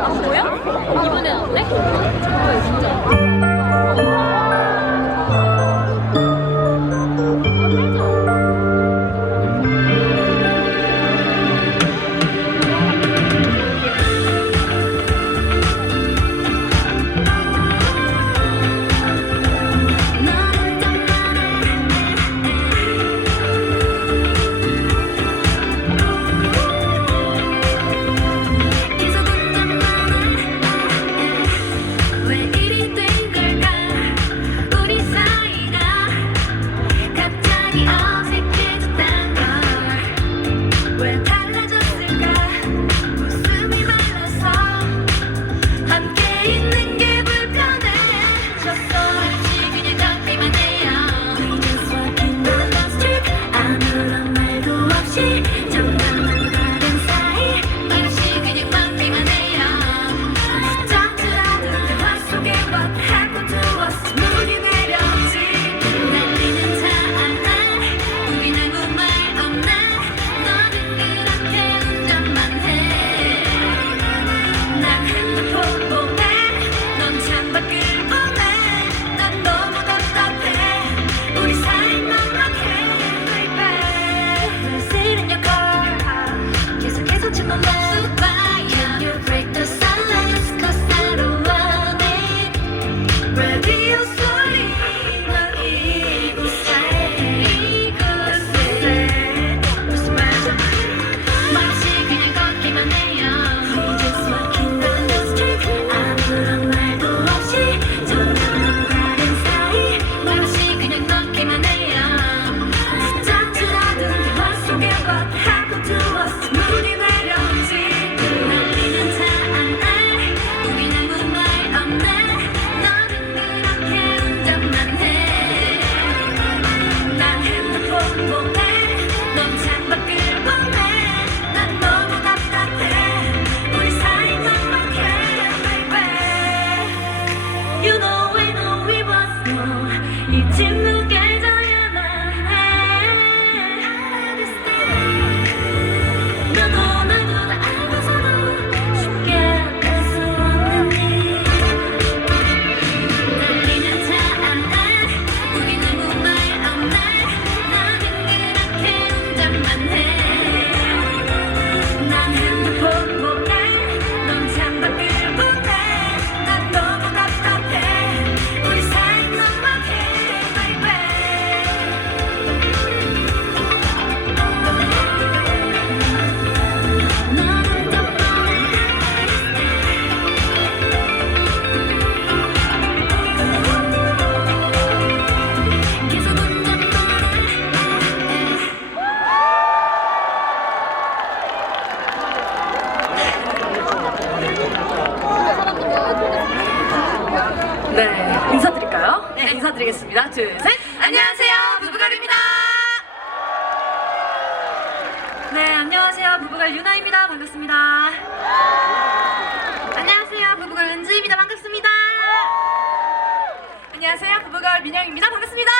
안 보여? 이번엔 안 돼? 둘, 셋. 안녕하세요, 부부걸입니다. 네, 안녕하세요, 부부걸 유나입니다. 반갑습니다. 안녕하세요, 부부걸 은지입니다. 반갑습니다. 안녕하세요, 부부걸 민영입니다. 반갑습니다.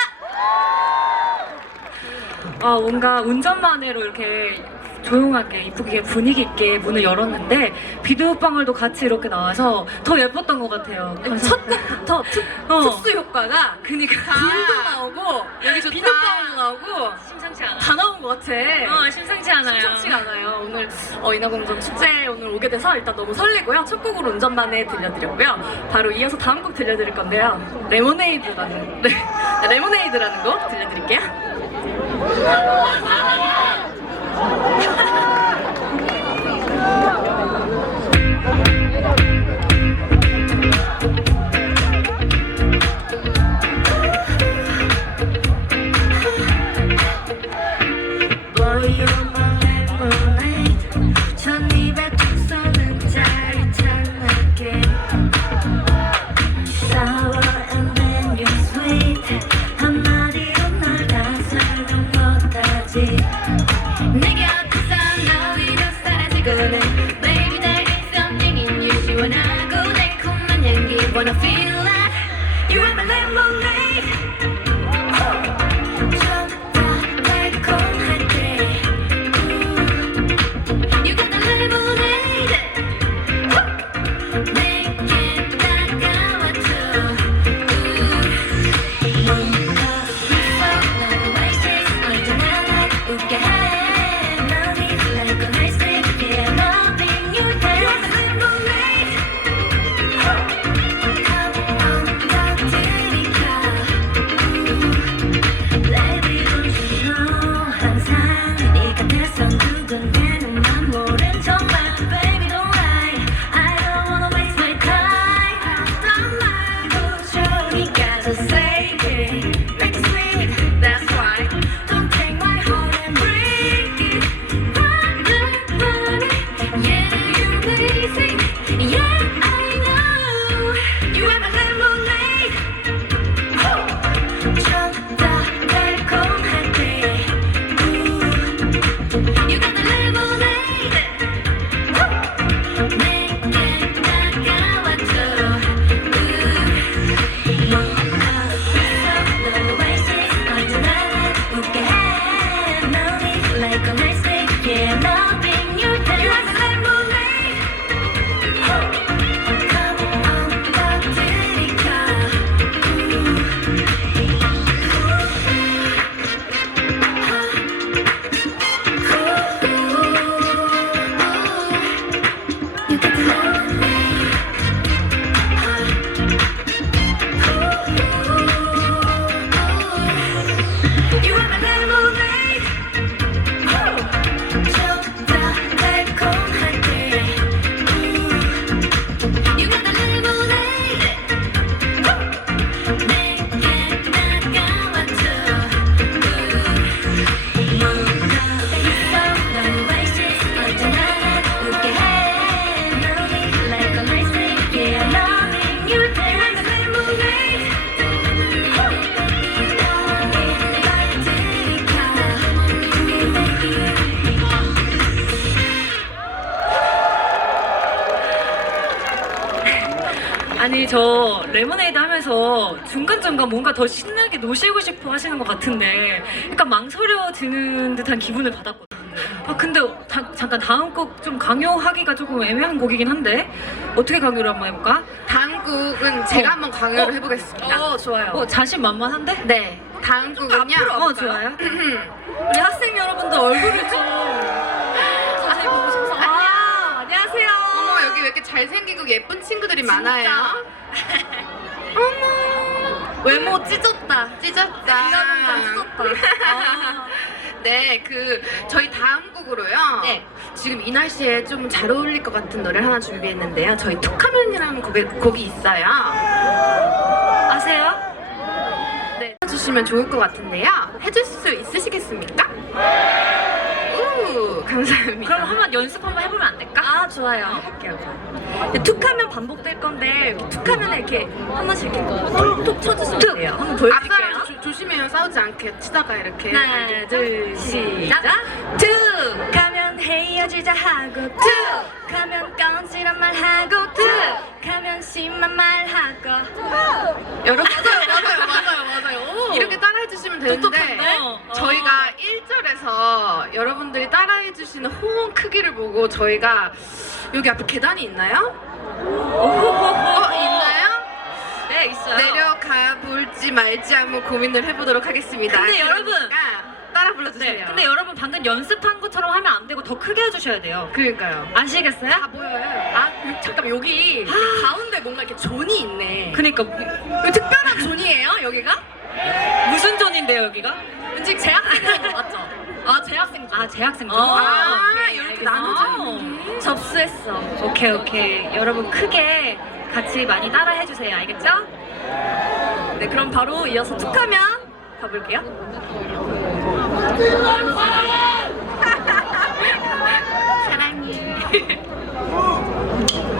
아, 뭔가 운전만으로 이렇게 조용하게 이쁘게 분위기 있게 문을 열었는데 비디오방울도 같이 이렇게 나와서 더 예뻤던 것 같아요. 첫 곡부터 특, 어. 특수 효과가 그니까 불도 나오고 여기 좋다. 비눗방울도 나오고 심상치 않아. 다 나온 것 같아. 어, 심상치 않아요. 심상치가 않아요. 오늘 어, 인하공전 축제에 오늘 오게 돼서 일단 너무 설레고요. 첫 곡으로 운전만에 들려드렸고요. 바로 이어서 다음 곡 들려드릴 건데요. 레모네이드라는 네, 레모네이드라는 곡 들려드릴게요. Thank you. lemon 아니 저 레모네이드 하면서 중간중간 뭔가 더 신나게 노시고 싶어 하시는 것 같은데 약간 망설여지는 듯한 기분을 받았거든요. 아 근데 다- 잠깐 다음 곡 좀 강요하기가 조금 애매한 곡이긴 한데 어떻게 강요를 한번 해볼까? 다음 곡은 제가 어. 한번 강요를 어. 해보겠습니다. 어 좋아요. 어 자신 만만한데? 네, 다음 곡은요. 앞으로 어 좋아요. 우리 학생 여러분들 얼굴을 좀 자세히 보고 싶어서. 아 안녕하세요. 어머 여기 왜 이렇게 잘생기고 예쁜 친구들이 많아요? 어머 외모 찢었다. 찢었다. 찢었다. 아. 네, 그 저희 다음 곡으로요. 네. 지금 이 날씨에 좀 잘 어울릴 것 같은 노래 하나 준비했는데요. 저희 툭하면이라는 곡이, 곡이 있어요. 아세요? 네, 해주시면 좋을 것 같은데요. 해줄 수 있으시겠습니까? 우, 감사합니다. 그럼 한번 연습 한번 해보면 안 될까? 아 좋아요. 할게요. 네, 툭하면 반복될 건데 툭하면 이렇게 한 번씩 이렇게 톡 쳐주시면 돼요. 한번 보여드릴게요. 앞사람 조, 조심해요. 싸우지 않게 치다가 이렇게. 하나 둘 시작. 툭하 면 헤어지자 하고 툭 하면 껌질한 말 하고 툭 하면 심한 말 하고 여러분 맞아요 맞아요 맞아요. 이렇게 따라해 주시면 되는데 똑똑한데? 어. 저희가 1절에서 여러분들이 따라해 주시는 호응 크기를 보고 저희가 여기 앞에 계단이 있나요? 어, 있나요? 네 있어요. 내려가 볼지 말지 한번 고민을 해보도록 하겠습니다. 근데 여러분! 그러니까 따라 불러주세요. 네. 근데 여러분 방금 연습한 것처럼 하면 안 되고 더 크게 해주셔야 돼요. 그러니까요. 아시겠어요? 다 보여요. 아 잠깐 여기 가운데 뭔가 이렇게 존이 있네. 그니까 이거 특별한 존이에요 여기가? 무슨 존인데요 여기가? 왠지 재학생 존 맞죠? 아 재학생 존. 아 재학생 존. 어, 아, 오케이, 이렇게 알겠어. 나눠져 있는 접수했어. 오케이 오케이 여러분 크게 같이 많이 따라 해 주세요 알겠죠? 네 그럼 바로 이어서 툭하면 가볼게요. 난너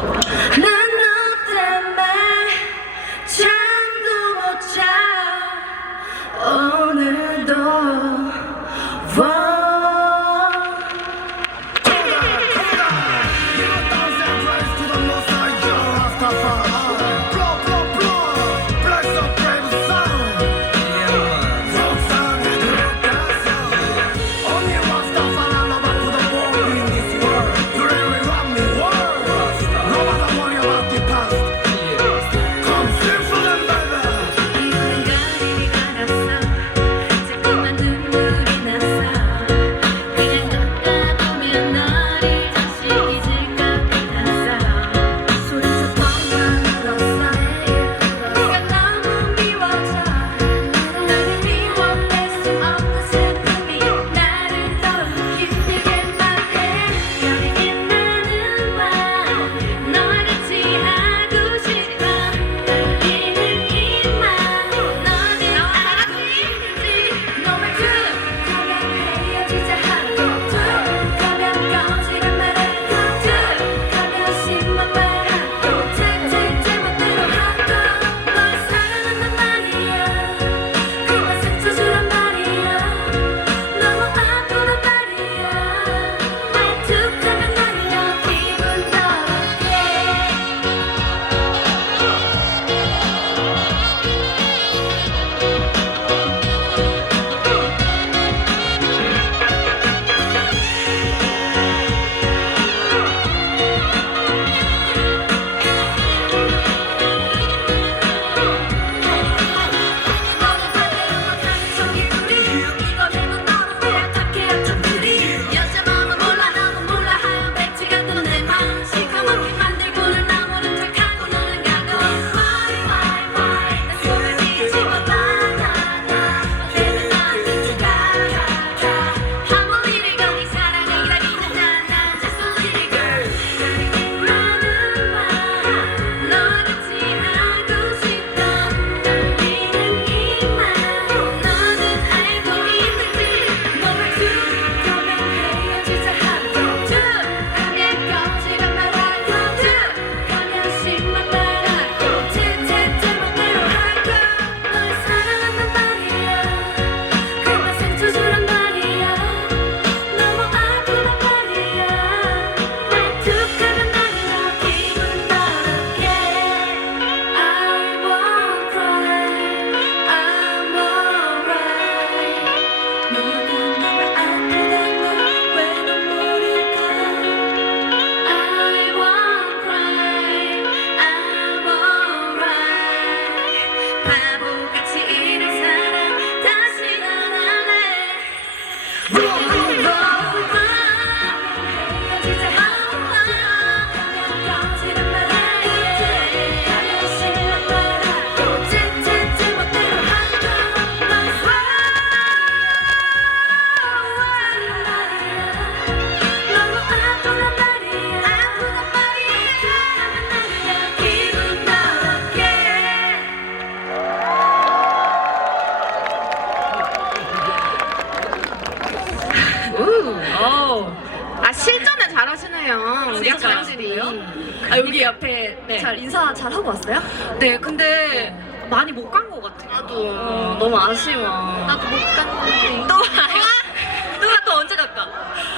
아 여기 옆에 네. 잘 인사 잘 하고 왔어요? 네, 근데 많이 못 간 것 같아요. 나도 어, 너무 아쉬워. 나도 못 갔는데. 또 누가 또 언제 갈까?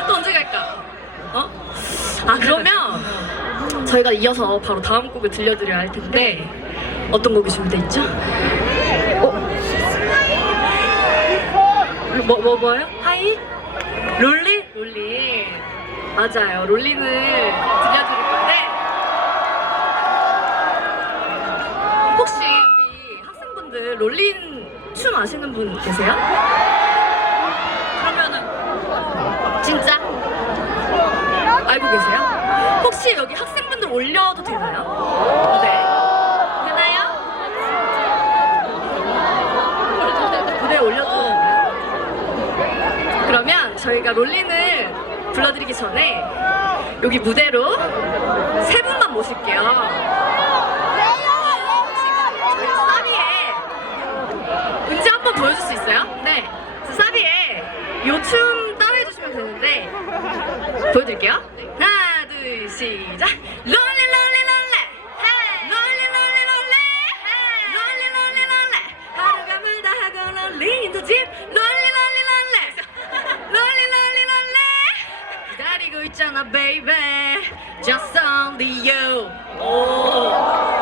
또 언제 갈까? 어? 아 그러면 저희가 이어서 바로 다음 곡을 들려드려야 할 텐데 어떤 곡이 준비돼 있죠? 어? 뭐, 뭐, 뭐요? 하이? 롤리? 롤리. 맞아요. 롤리는 들려드릴 롤린 춤 아시는 분 계세요? 그러면은 진짜? 알고 계세요? 혹시 여기 학생분들 올려도 되나요? 네. 되나요? 무대에 올려도 되나요? 그러면 저희가 롤린을 불러드리기 전에 여기 무대로 세 분만 모실게요. 저희 사비에 은지 한번 보여줄 수 있어요? 네. 저 사비에 요춤 따라해 주시면 되는데 보여드릴게요. 하나, 둘, 시작. 롤리 롤리 롤리. 롤리 롤리 롤리. 롤리 롤리 롤리. 하루가 멀다 하고 롤리 인더 집. 롤리 롤리 롤리. 롤리 롤리 롤리. 기다리고 있잖아, baby. Just only you. 오,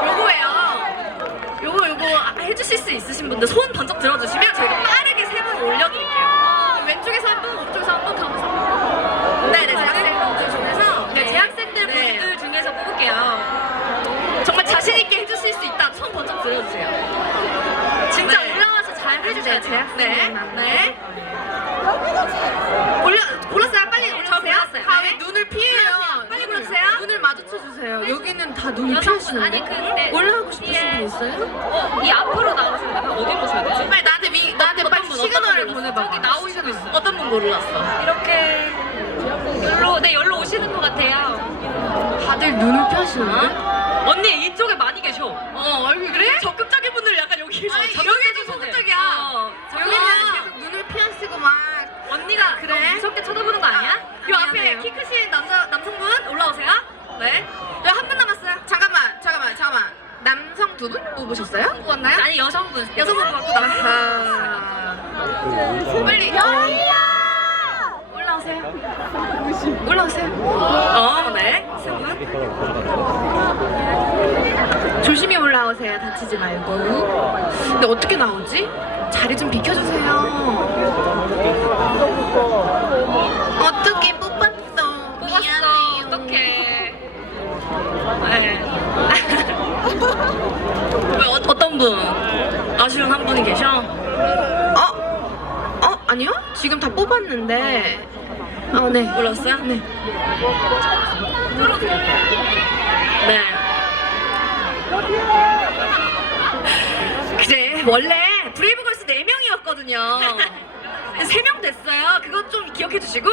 요거예요. 요거 요거 해주 실수 있으신 분들 손 번쩍 들어주시면 저희가 빠르게 세번 올려드릴게요. 왼쪽에서 한 분, 오른쪽에서 한 분, 가면서 네네 재학생분들 중에서 네, 재학생들 네. 분들 중에서 뽑을게요. 정말 자신 있게 해주실 수 있다 손 번쩍 들어주세요. 진짜 네. 올라와서 잘 해주세요, 재학생. 네, 네. 올려 골랐어요? 빨리 올려주세요. 네. 눈을 피해요. 눈을 마주쳐 주세요. 여기는 다 여성분, 피하시는데. 아니, 근데- 올라가고 싶으신 예. 분 있어요? 어, 이 앞으로 나오시면 돼요. 어디 보셔야 되지? 빨리 나한테 미, 나한테 빨리 분, 시그널을 보내봐. 저기 나오시고 있어. 어떤 분 골랐어? 이렇게 열로 네 열로 오시는 것 같아요. 다들 눈을 피하시는데? 언니 이쪽에 많이 계셔. 어 얼굴 그래? 적극적인 분들 약간 여기 계셔. 적극적인 여기도 분들. 적극적이야. 어, 여기는 저기는 계속 눈을 피하시고 막. 언니가 그래? 너무 무섭게 쳐다보는 거 아니야? 요 앞에 키 크신 남자 남성분 네. 한분 남았어요. 잠깐만, 잠깐만, 잠깐만. 남성 두 분 뽑으셨어요? 뽑았나요? 아니 여성분. 여성분 받고 나왔어요. 아하. 빨리. 올라오세요. 올라오세요. 어, 네. 조심히 올라오세요. 다치지 말고. 근데 어떻게 나오지? 자리 좀 비켜주세요. 네. 왜 어, 어떤 분? 아쉬운 한 분이 계셔? 어? 어? 아니요? 지금 다 뽑았는데. 어, 네. 올랐어요? 네. 네. 그래 원래 브레이브걸스 4명이었거든요 3명 됐어요 그거 좀 기억해 주시고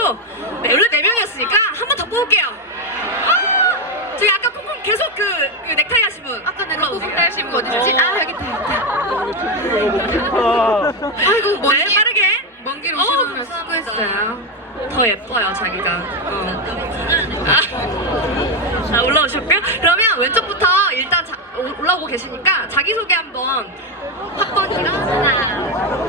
네, 원래 4명이었으니까 한 번 더 뽑을게요 아! 저기 아까 계속 그, 그 넥타이 하신 분 아까 내가 때 하신 거 어디지? 어. 아, 여기 있다, 여기 있다. 아이고, 먼 네 길, 빠르게 먼길 어, 오시는 분. 수고했어요. 더 예뻐요 자기가 어. 아, 자 올라오셨고요 그러면 왼쪽부터 일단 자, 오- 올라오고 계시니까 자기 소개 한번 학번이랑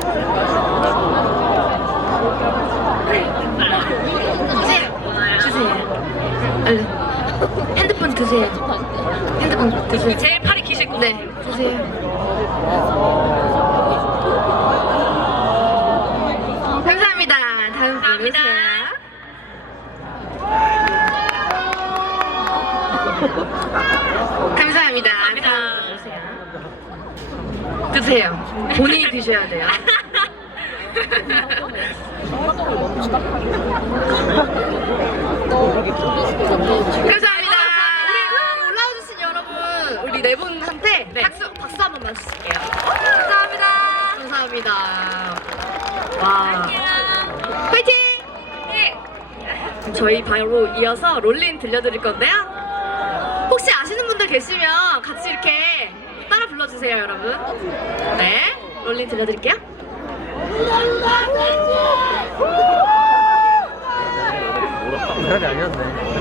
주세요. 주세요. 얼른. 핸드폰 드세요. 핸드폰 드세요. 제일 팔이 기실 거 네, 드세요. 감사합니다. 다음 분 감사합니다. 감사합니다. 감사합니다. 드세요. 본인이 드셔야 돼요. 감사합 우리 네 분한테 박수 박수 한 번만 주실게요. 감사합니다. 감사합니다. 와. 화이팅! 네. 저희 바로 이어서 롤린 들려드릴 건데요. 혹시 아시는 분들 계시면 같이 이렇게 따라 불러주세요 여러분. 네. 롤린 들려드릴게요. 사람이 아니었네.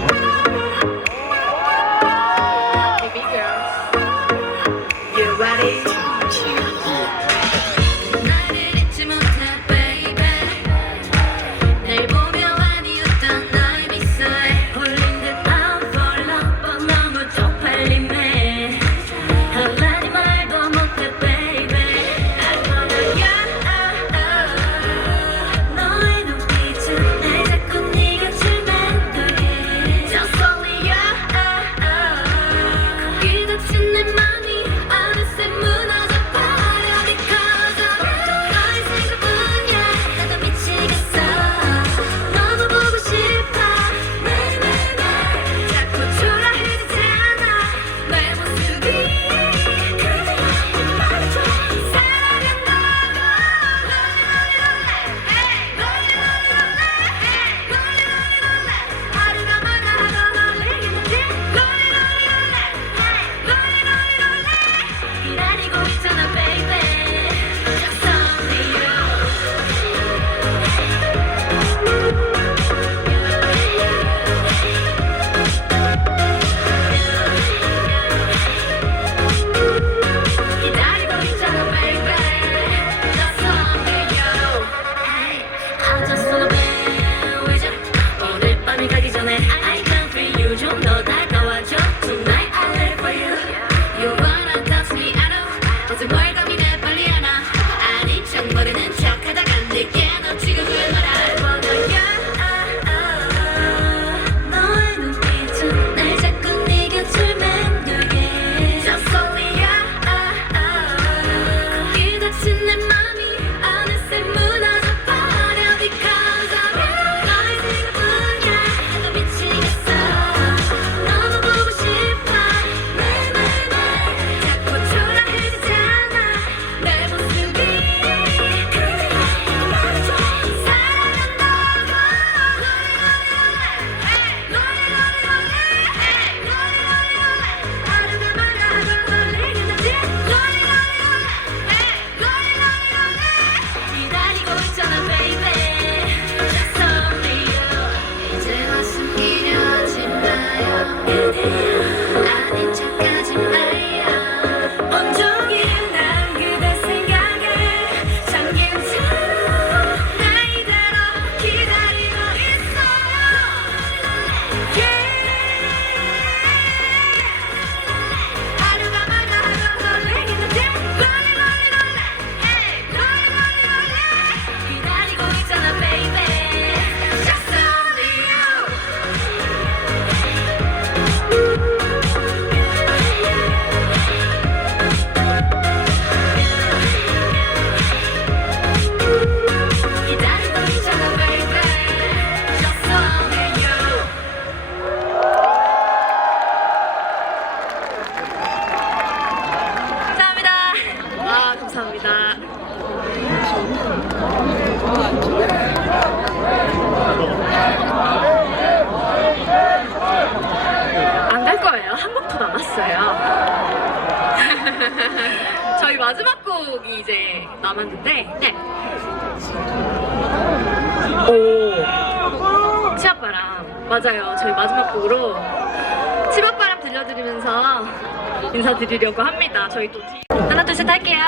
저희 또 뒤... 하나, 둘, 셋 할게요.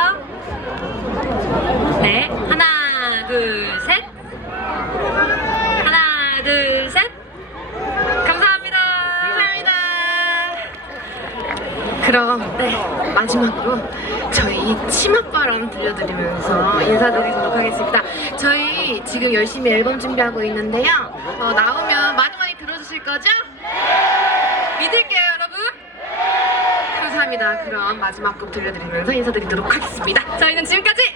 네. 하나, 둘, 셋. 하나, 둘, 셋. 감사합니다. 감사합니다. 그럼 네 마지막으로 저희 치맛바람 들려드리면서 인사드리도록 하겠습니다. 저희 지금 열심히 앨범 준비하고 있는데요. 어, 나오면 많이 많이 들어주실 거죠? 믿을게요. 감사합니다. 그럼 마지막 곡 들려드리면서 인사드리도록 하겠습니다. 저희는 지금까지